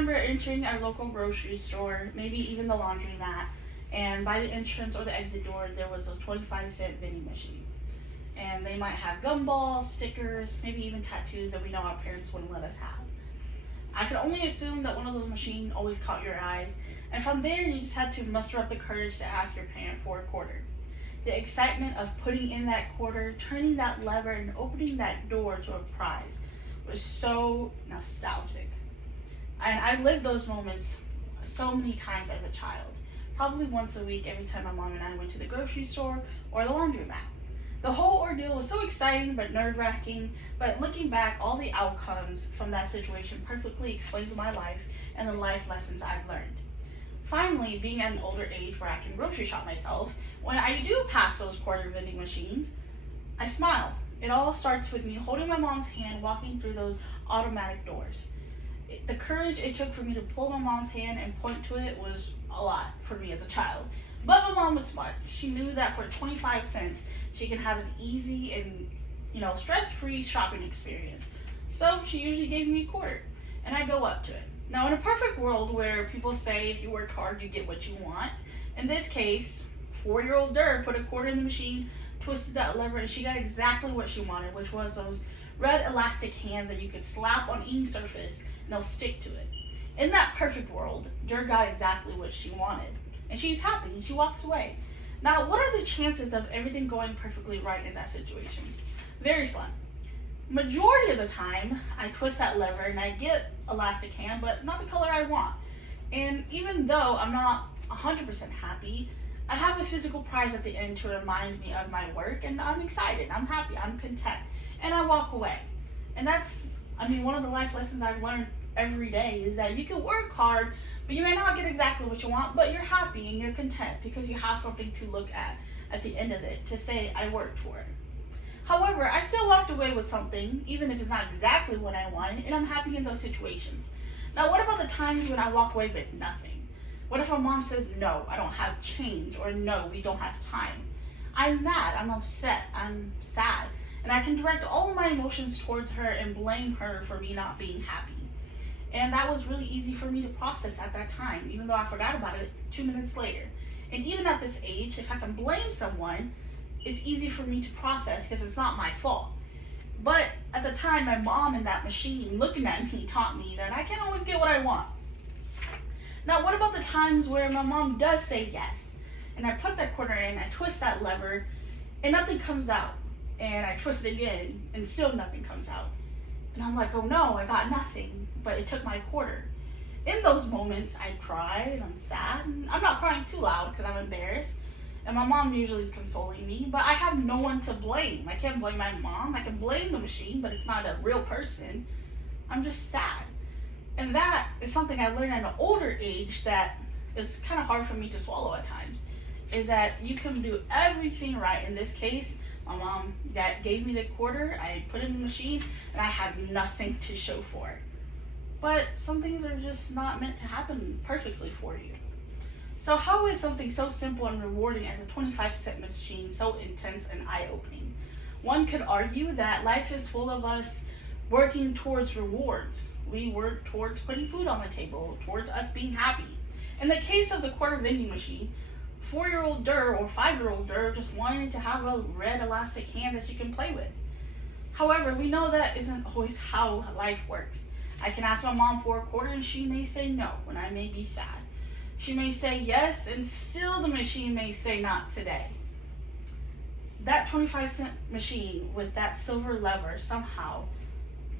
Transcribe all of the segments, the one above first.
remember entering our local grocery store, maybe even the laundromat, and by the entrance or the exit door, there was those 25-cent vending machines. And they might have gumballs, stickers, maybe even tattoos that we know our parents wouldn't let us have. I could only assume that one of those machines always caught your eyes, and from there you just had to muster up the courage to ask your parent for a quarter. The excitement of putting in that quarter, turning that lever, and opening that door to a prize was so nostalgic. And I lived those moments so many times as a child, probably once a week every time my mom and I went to the grocery store or the laundromat. The whole ordeal was so exciting but nerve-wracking, but looking back, all the outcomes from that situation perfectly explains my life and the life lessons I've learned. Finally, being at an older age where I can grocery shop myself, when I do pass those quarter vending machines, I smile. It all starts with me holding my mom's hand walking through those automatic doors. The courage it took for me to pull my mom's hand and point to it was a lot for me as a child. But my mom was smart. She knew that for 25 cents, she could have an easy and, stress-free shopping experience. So she usually gave me a quarter, and I go up to it. Now, in a perfect world where people say if you work hard, you get what you want, in this case, 4-year-old Dur put a quarter in the machine, twisted that lever, and she got exactly what she wanted, which was those red elastic hands that you could slap on any surface and they'll stick to it. In that perfect world, Dur got exactly what she wanted, and she's happy, and she walks away. Now, what are the chances of everything going perfectly right in that situation? Very slim. Majority of the time, I twist that lever and I get elastic hand, but not the color I want. And even though I'm not 100% happy, I have a physical prize at the end to remind me of my work, and I'm excited, I'm happy, I'm content, and I walk away. And that's, one of the life lessons I've learned every day is that you can work hard, but you may not get exactly what you want, but you're happy and you're content because you have something to look at the end of it to say, I worked for it. However, I still walked away with something, even if it's not exactly what I wanted, and I'm happy in those situations. Now, what about the times when I walk away with nothing? What if my mom says, no, I don't have change, or no, we don't have time? I'm mad, I'm upset, I'm sad, and I can direct all of my emotions towards her and blame her for me not being happy. And that was really easy for me to process at that time, even though I forgot about it 2 minutes later. And even at this age, if I can blame someone, it's easy for me to process because it's not my fault. But at the time, my mom and that machine looking at me taught me that I can't always get what I want. Now, what about the times where my mom does say yes, and I put that quarter in, I twist that lever, and nothing comes out, and I twist it again, and still nothing comes out. And I'm like, oh no, I got nothing, but it took my quarter. In those moments, I cry and I'm sad. And I'm not crying too loud because I'm embarrassed. And my mom usually is consoling me, but I have no one to blame. I can't blame my mom. I can blame the machine, but it's not a real person. I'm just sad. And that is something I learned at an older age that is kind of hard for me to swallow at times, is that you can do everything right. In this case, my mom that gave me the quarter, I put it in the machine, and I have nothing to show for it. But some things are just not meant to happen perfectly for you. So how is something so simple and rewarding as a 25-cent machine so intense and eye-opening? One could argue that life is full of us working towards rewards. We work towards putting food on the table, towards us being happy. In the case of the quarter vending machine, 4-year-old Dur or 5-year-old Dur just wanted to have a red elastic hand that she can play with. However, we know that isn't always how life works. I can ask my mom for a quarter and she may say no when I may be sad. She may say yes and still the machine may say not today. That 25-cent machine with that silver lever somehow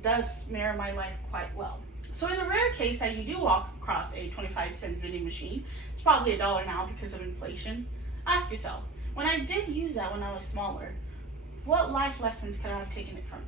does mirror my life quite well. So in the rare case that you do walk across a 25-cent vending machine, it's probably $1 now because of inflation, ask yourself, when I did use that when I was smaller, what life lessons could I have taken it from it?